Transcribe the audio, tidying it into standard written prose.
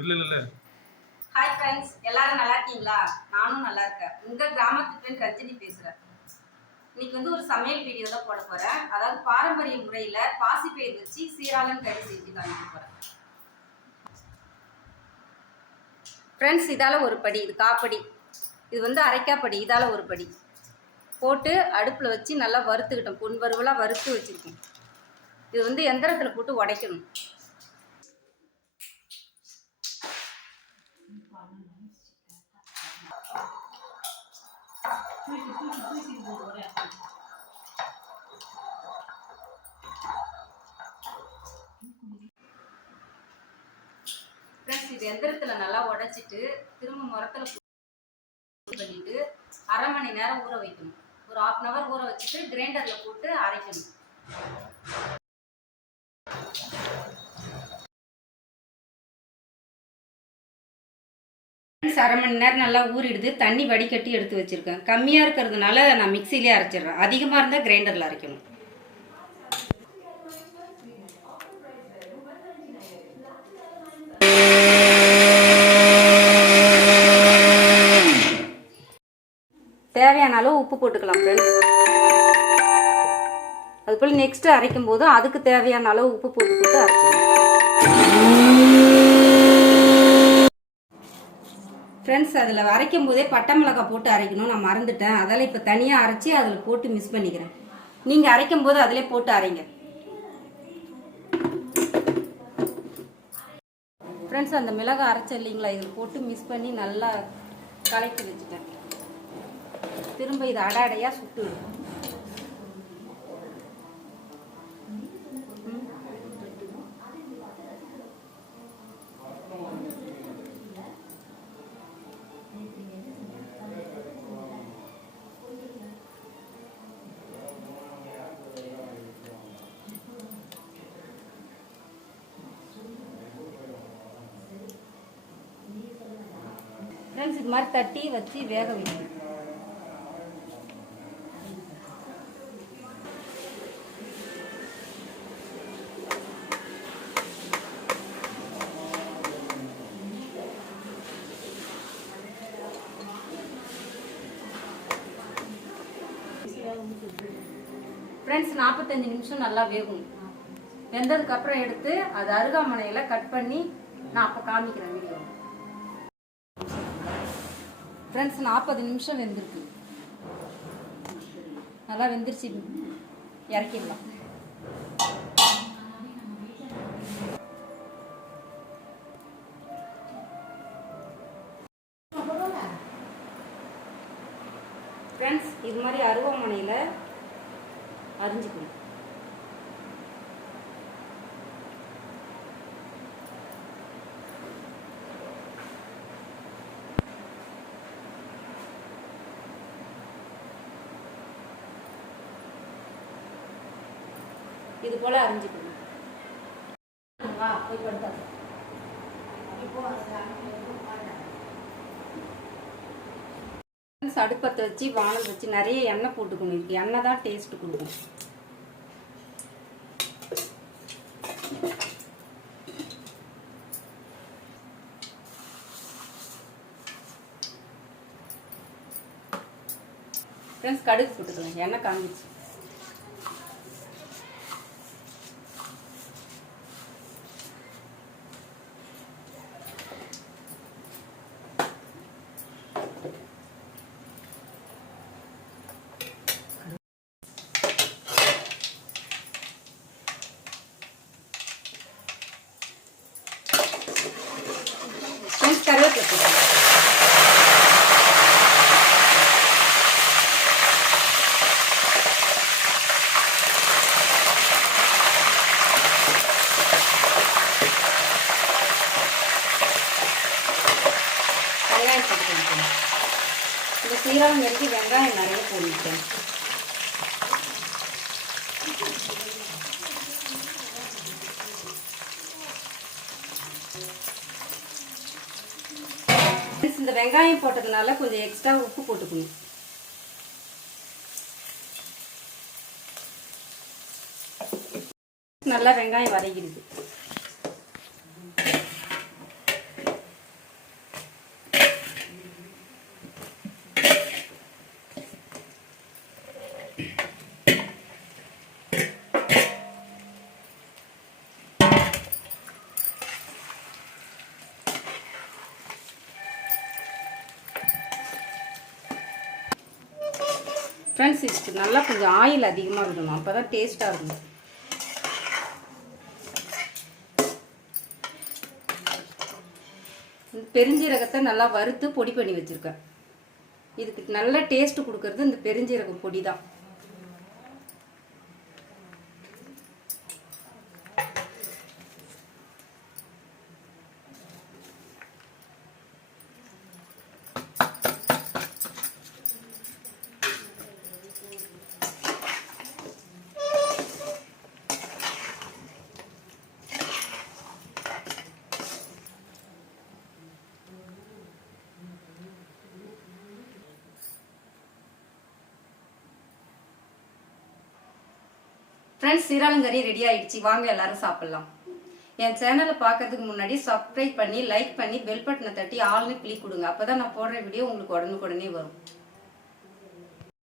இல்ல இல்ல இல்ல. ஹாய் ஃப்ரெண்ட்ஸ், எல்லாரும் நல்லா இருக்கீங்களா? நானும் நல்லா இருக்கேன். உங்க கிராமத்து பெண் ரஜினி பேசுறேன். இன்னைக்கு வந்து ஒரு சமையல் வீடியோ தான் போட போறேன். அதாவது பாரம்பரிய முறையில பாசிப்பயிர் வச்சு சீராளன் கறி செஞ்சு காமிக்க போறேன். ஃப்ரெண்ட்ஸ், இதால ஒரு படி, இது காப்படி, இது வந்து அரைக்காப்படி, இதால ஒரு படி போட்டு அடுப்பில் வச்சு நல்லா வறுத்துக்கிட்டோம். பொன் வறுவலாக வறுத்து வச்சுருக்கோம். இது வந்து எந்திரத்தில் போட்டு உடைக்கணும். ஃப்ரெண்ட்ஸ், இது எந்திரத்தில் நல்லா உடைச்சிட்டு திரும்ப முரத்தில் பண்ணிட்டு அரை மணி நேரம் ஊற வைக்கணும். ஒரு 1/2 hour ஊற வச்சுட்டு கிரைண்டரில் போட்டு அரைக்கணும். அரை மணி நேரம் நல்லா ஊறிடுது. தண்ணி வடிகட்டி எடுத்து வச்சிருக்கேன். கம்மியாக இருக்கிறதுனால நான் மிக்சிலே அரைச்சிடுறேன். அதிகமாக இருந்தால் கிரைண்டரில் அரைக்கணும். தேவையான அளவு உப்பு போட்டுக்கலாம் ஃப்ரெண்ட்ஸ். அதுபோல் நெக்ஸ்ட்டு அரைக்கும் போது அதுக்கு தேவையான அளவு உப்பு போட்டு அரைச்சிடணும். ஃப்ரெண்ட்ஸ், அதில் அரைக்கும் போதே பட்டை மிளகாய் போட்டு அரைக்கணும். நான் மறந்துட்டேன். அதெல்லாம் இப்போ தனியாக அரைச்சி அதில் போட்டு மிக்ஸ் பண்ணிக்கிறேன். நீங்கள் அரைக்கும் போது அதிலே போட்டு அரைங்க. ஃப்ரெண்ட்ஸ், அந்த மிளகாய் அரைச்ச இல்லைங்களா, இதில் போட்டு மிக்ஸ் பண்ணி நல்லா கலக்கி வச்சுட்டேன். திரும்ப இது அடையாக சுட்டு விடும். ஃப்ரெண்ட்ஸ், இது மாதிரி தட்டி வச்சு வேக வைக்கணும். ஃப்ரெண்ட்ஸ், 45 நிமிஷம் நல்லா வேகும். வெந்ததுக்கப்புறம் எடுத்து அது அருகாமனையில் கட் பண்ணி நான் அப்போ காமிக்கிறேன் வீடியோ. ஃப்ரெண்ட்ஸ், 40 நிமிஷம் வெந்திருக்கு. நல்லா வெந்துருச்சு. இறக்கிடலாம். ஃப்ரெண்ட்ஸ், இது மாதிரி அருவாமனையில் அரிஞ்சுக்கணும். இது போல அரிஞ்சுக்கணும். போய் படுத்தாங்க. அடுப்பத்தை வச்சு வானல் வச்சு நிறைய எண்ணெய் போட்டுக்கணும். இதுக்கு எண்ணெய் தான் டேஸ்ட் கொடுக்கும். ஃப்ரெண்ட்ஸ், கடுகு போட்டுக்கலாம். எண்ணெய் காஞ்சிச்சு. கருவேப்பிலை போட்டுக்கலாம். வெங்காயம் போட்டுக்கலாம். இந்த சீரகம் எடுத்து வெங்காயம் நிறைய போட்டுட்டேன். இந்த வெங்காயம் போட்டதுனால கொஞ்சம் எக்ஸ்ட்ரா உப்பு போட்டுக்கணும். நல்லா வெங்காயம் வதங்கிடுது. ஃப்ரெண்ட்ஸ் இதுக்கு நல்லா கொஞ்சம் ஆயில் அதிகமாக விடணும், அப்போ தான் டேஸ்ட்டாக இருக்கும். பெருஞ்சீரகத்தை நல்லா வறுத்து பொடி பண்ணி வச்சுருக்கேன். இதுக்கு நல்ல டேஸ்ட் கொடுக்கறது இந்த பெருஞ்சீரகம் பொடி தான். ஃப்ரெண்ட்ஸ், சீரகங்கறி ரெடி ஆயிடுச்சு. வாங்க எல்லாரும் சாப்பிடலாம். என் சேனலை பார்க்கறதுக்கு முன்னாடி சப்ஸ்கிரைப் பண்ணி, லைக் பண்ணி, பெல் பட்டனை தட்டி ஆல்னு கிளிக் கொடுங்க. அப்பதான் நான் போடுற வீடியோ உங்களுக்கு உடனுக்குடனே வரும்.